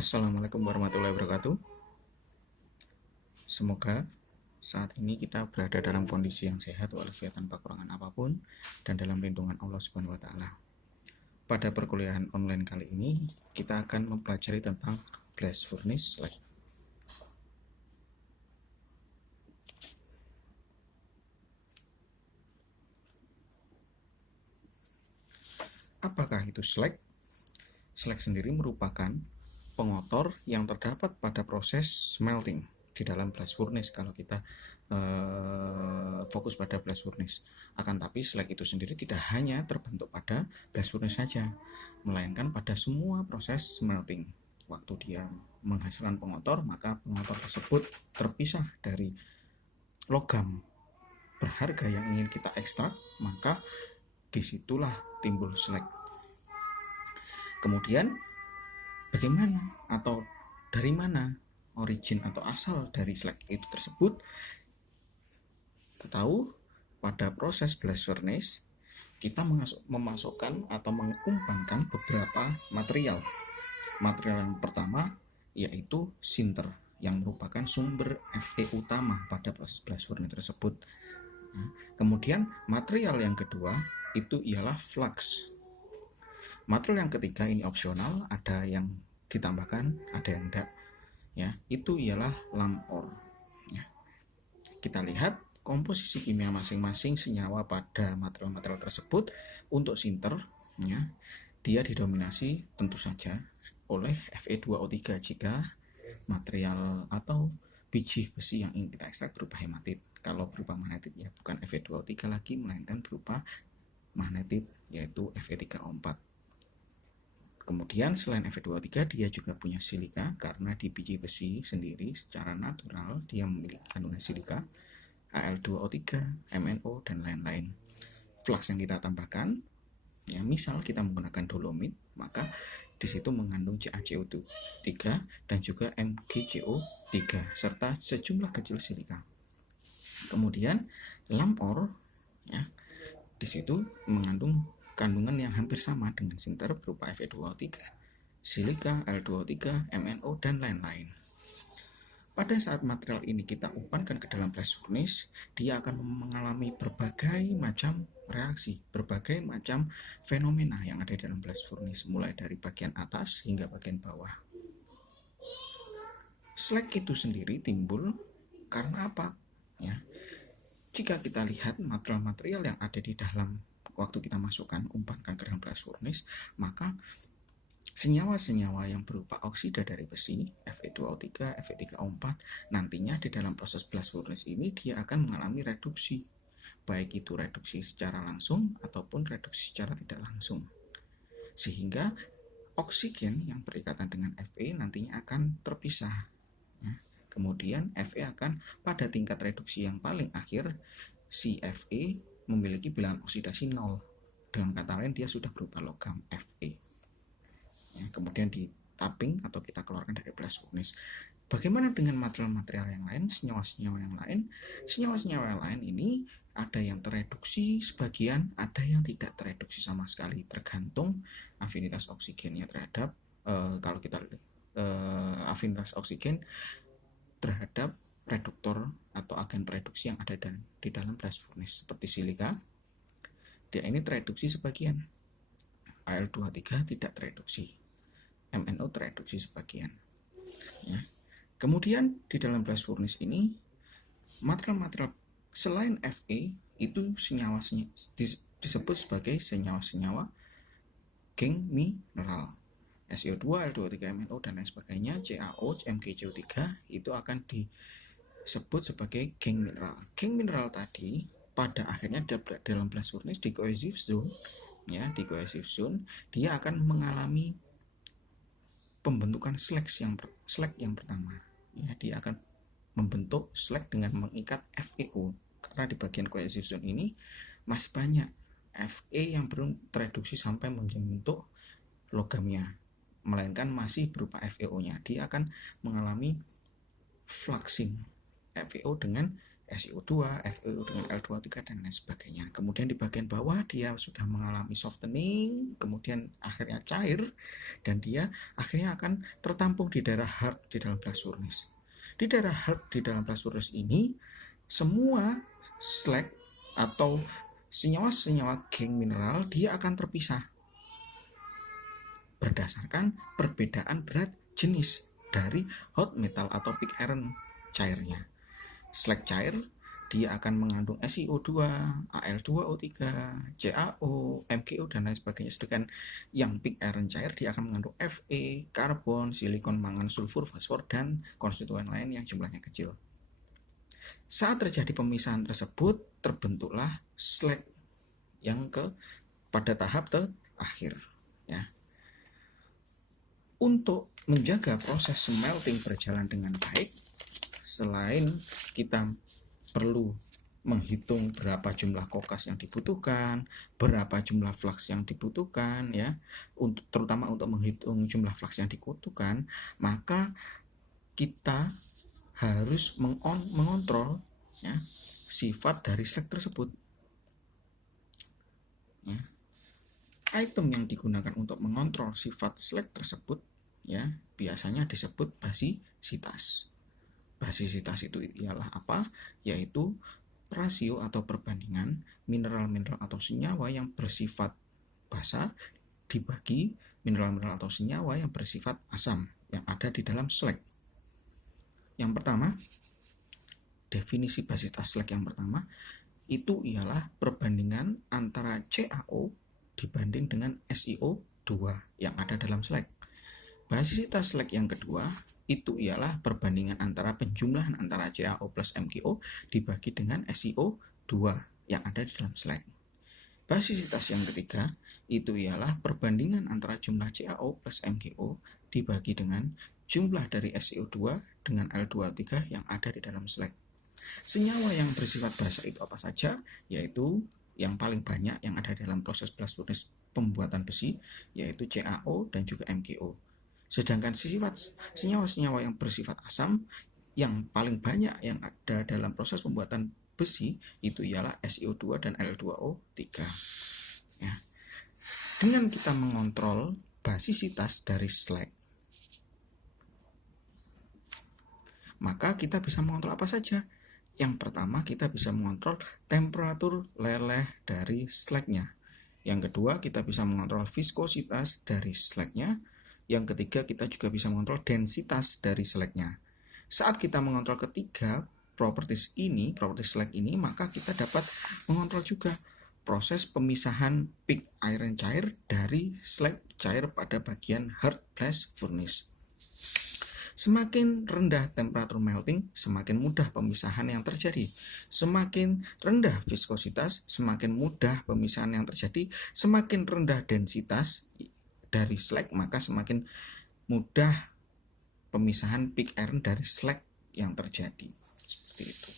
Assalamualaikum warahmatullahi wabarakatuh. Semoga saat ini kita berada dalam kondisi yang sehat walafiat tanpa kekurangan apapun dan dalam lindungan Allah Subhanahu wa taala. Pada perkuliahan online kali ini kita akan mempelajari tentang blast furnace slag. Apakah itu slag? Slag sendiri merupakan pengotor yang terdapat pada proses smelting di dalam blast furnace. Kalau kita fokus pada blast furnace, akan tapi slag itu sendiri tidak hanya terbentuk pada blast furnace saja, melainkan pada semua proses smelting. Waktu dia menghasilkan pengotor, maka pengotor tersebut terpisah dari logam berharga yang ingin kita ekstrak, maka disitulah timbul slag. Kemudian bagaimana atau dari mana origin atau asal dari slag itu tersebut? Kita tahu pada proses blast furnace kita memasukkan atau mengumpulkan beberapa material. Material yang pertama yaitu sinter yang merupakan sumber Fe utama pada proses blast furnace tersebut. Kemudian material yang kedua itu ialah flux. Material yang ketiga ini opsional, ada yang ditambahkan, ada yang tidak. Ya, itu ialah lamp ore. Ya. Kita lihat komposisi kimia masing-masing senyawa pada material-material tersebut. Untuk sinter, ya, dia didominasi tentu saja oleh Fe2O3 jika material atau biji besi yang ingin kita ekstrak berupa hematit. Kalau berupa magnetit ya bukan Fe2O3 lagi, melainkan berupa magnetit yaitu Fe3O4. Kemudian selain Fe2O3 dia juga punya silika, karena di biji besi sendiri secara natural dia memiliki kandungan silika, Al2O3, MnO dan lain-lain. Flux yang kita tambahkan, ya misal kita menggunakan dolomit, maka di situ mengandung CaCO3 dan juga MgCO3 serta sejumlah kecil silika. Kemudian lamp ore, ya, di situ mengandung kandungan yang hampir sama dengan sinter berupa Fe2O3, silika, Al2O3, MnO dan lain-lain. Pada saat material ini kita umpankan ke dalam blast furnace, dia akan mengalami berbagai macam reaksi, berbagai macam fenomena yang ada di dalam blast furnace, mulai dari bagian atas hingga bagian bawah. Slag itu sendiri timbul karena apa? Ya, jika kita lihat material-material yang ada di dalam waktu kita masukkan, umpankan ke dalam blast furnace, maka senyawa-senyawa yang berupa oksida dari besi, Fe2O3, Fe3O4, nantinya di dalam proses blast furnace ini dia akan mengalami reduksi, baik itu reduksi secara langsung ataupun reduksi secara tidak langsung, sehingga oksigen yang berikatan dengan Fe nantinya akan terpisah. Kemudian Fe akan pada tingkat reduksi yang paling akhir, si Fe memiliki bilangan oksidasi 0. Dengan kata lain dia sudah berupa logam Fe. Ya, kemudian ditapping atau kita keluarkan dari blast furnace. Bagaimana dengan material-material yang lain, senyawa-senyawa yang lain? Senyawa-senyawa yang lain ini ada yang tereduksi sebagian, ada yang tidak tereduksi sama sekali, tergantung afinitas oksigennya terhadap kalau kita afinitas oksigen terhadap reduktor atau agen reduksi yang ada di dalam blast furnace. Seperti silika, dia ini tereduksi sebagian, Al2O3 tidak tereduksi, MnO tereduksi sebagian. Ya. Kemudian di dalam blast furnace ini material-material selain Fe itu senyawa-senyawa disebut sebagai senyawa-senyawa geng mineral. SiO2, Al2O3, MnO dan lain sebagainya, CaO, MgCO3 itu akan disebut sebagai geng mineral. Geng mineral tadi pada akhirnya dalam blast furnace di cohesive zone, ya, di cohesive zone dia akan mengalami pembentukan slag yang pertama. Ya, dia akan membentuk slag dengan mengikat FeO, karena di bagian cohesive zone ini masih banyak Fe yang belum tereduksi sampai membentuk logamnya, melainkan masih berupa FeO-nya. Dia akan mengalami fluxing FeO dengan SiO2, FeO dengan L2O3 dan lain sebagainya. Kemudian di bagian bawah dia sudah mengalami softening, kemudian akhirnya cair, dan dia akhirnya akan tertampung di daerah hard di dalam blast furnace. Di daerah hard di dalam blast furnace ini, semua slag atau senyawa-senyawa geng mineral dia akan terpisah berdasarkan perbedaan berat jenis dari hot metal atau pig iron cairnya. Slag cair dia akan mengandung SiO2, Al2O3, CaO, MgO dan lain sebagainya. Sedangkan yang pig iron cair dia akan mengandung Fe, karbon, silikon, mangan, sulfur, fosfor dan konstituen lain yang jumlahnya kecil. Saat terjadi pemisahan tersebut terbentuklah slag yang pada tahap terakhir ya. Untuk menjaga proses smelting berjalan dengan baik, selain kita perlu menghitung berapa jumlah kokas yang dibutuhkan, berapa jumlah flux yang dibutuhkan ya, terutama untuk menghitung jumlah flux yang dibutuhkan, maka kita harus mengontrol ya, sifat dari slag tersebut. Ya. Item yang digunakan untuk mengontrol sifat slag tersebut ya biasanya disebut basisitas. Basisitas itu ialah apa? Yaitu rasio atau perbandingan mineral-mineral atau senyawa yang bersifat basa dibagi mineral-mineral atau senyawa yang bersifat asam yang ada di dalam slag. Yang pertama, definisi basisitas slag yang pertama itu ialah perbandingan antara CaO dibanding dengan SiO2 yang ada dalam slag. Basisitas slag yang kedua itu ialah perbandingan antara penjumlahan antara CaO plus MgO dibagi dengan SiO2 yang ada di dalam slag. Basisitas yang ketiga itu ialah perbandingan antara jumlah CaO plus MgO dibagi dengan jumlah dari SiO2 dengan L2O3 yang ada di dalam slag. Senyawa yang bersifat basa itu apa saja? Yaitu yang paling banyak yang ada dalam proses blast furnace pembuatan besi yaitu CaO dan juga MgO. Sedangkan senyawa-senyawa yang bersifat asam yang paling banyak yang ada dalam proses pembuatan besi itu ialah SiO2 dan L2O3. Ya. Dengan kita mengontrol basisitas dari slag, maka kita bisa mengontrol apa saja. Yang pertama kita bisa mengontrol temperatur leleh dari slagnya. Yang kedua kita bisa mengontrol viskositas dari slagnya. Yang ketiga kita juga bisa mengontrol densitas dari slagnya. Saat kita mengontrol ketiga properties slag ini, maka kita dapat mengontrol juga proses pemisahan pig iron cair dari slag cair pada bagian hard blast furnace. Semakin rendah temperatur melting, semakin mudah pemisahan yang terjadi. Semakin rendah viskositas, semakin mudah pemisahan yang terjadi. Semakin rendah densitas dari slag, maka semakin mudah pemisahan pig iron dari slag yang terjadi. Seperti itu.